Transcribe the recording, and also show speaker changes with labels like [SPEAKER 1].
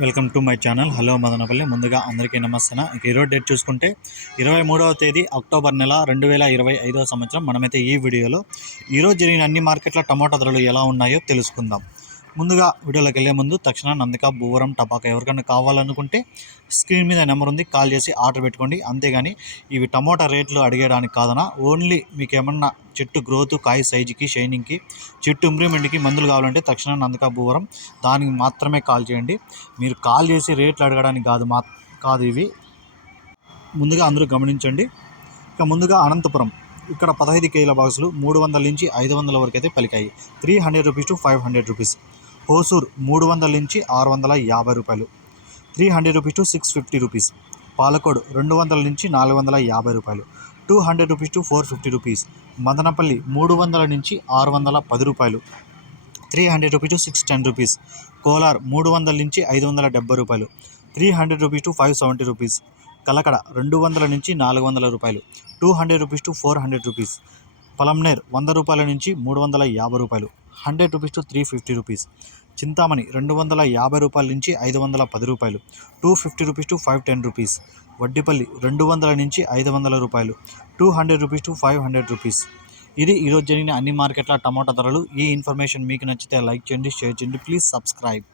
[SPEAKER 1] Welcome to my channel. Hello Madanapalle. ముందుగా అందరికీ నమస్తే ఈరోజు డేట్ చూసుకుంటే ఇరవై మూడవ తేదీ అక్టోబర్ నెల రెండు వేల ఇరవై ఐదవ సంవత్సరం. మనమైతే ఈ వీడియోలో ఈరోజు జరిగిన అన్ని మార్కెట్ల టమాటా ధరలు ఎలా ఉన్నాయో తెలుసుకుందాం. ముందుగా వీడియోలోకి వెళ్ళే ముందు తక్షణ నందిక భూవరం టపాకా ఎవరికైనా కావాలనుకుంటే స్క్రీన్ మీద నెంబర్ ఉంది కాల్ చేసి ఆర్డర్ పెట్టుకోండి. అంతేగాని ఇవి టమోటా రేట్లు అడిగేయడానికి కాదనా ఓన్లీ మీకు ఏమన్నా చెట్టు గ్రోత్ కాయ సైజుకి షైనింగ్కి చెట్టు ఇంప్రూవ్మెంట్కి మందులు కావాలంటే తక్షణ నందిక భూవరం దానికి మాత్రమే కాల్ చేయండి. మీరు కాల్ చేసి రేట్లు అడగడానికి కాదు మా కాదు ఇవి. ముందుగా అందరూ గమనించండి. ఇక ముందుగా అనంతపురం. ఇక్కడ పదహైదు కేజీల బాక్సులు మూడు వందల నుంచి ఐదు వందల వరకు అయితే పలికాయి. Three hundred rupees to five hundred rupees Hosur మూడు వందల నుంచి ఆరు వందల యాభై రూపాయలు. Three hundred rupees to six fifty rupees Palacode రెండు వందల నుంచి నాలుగు వందల యాభై రూపాయలు. Two hundred rupees to four fifty rupees Madanapalle మూడు వందల నుంచి ఆరు వందల పది రూపాయలు. Three hundred rupees to six ten rupees Kolar మూడు వందల నుంచి ఐదు వందల డెబ్బై రూపాయలు. Three hundred rupees to five seventy rupees Kalakada రెండు వందల నుంచి నాలుగు వందల రూపాయలు. Two hundred rupees to four hundred rupees Palamaner వంద రూపాయల నుంచి మూడు వందల యాభై రూపాయలు. Hundred rupees to three fifty rupees. Chintamani రెండు వందల యాభై రూపాయల నుంచి ఐదు వందల పది రూపాయలు. Two fifty rupees to five ten rupees. Vaddipalli రెండు వందల నుంచి ఐదు వందల రూపాయలు. Two hundred rupees to five hundred rupees. ఇది ఈరోజు జరిగిన అన్ని మార్కెట్ల టమాటా ధరలు. ఈ ఇన్ఫర్మేషన్ మీకు నచ్చితే లైక్ చేయండి షేర్ చేయండి. Please subscribe.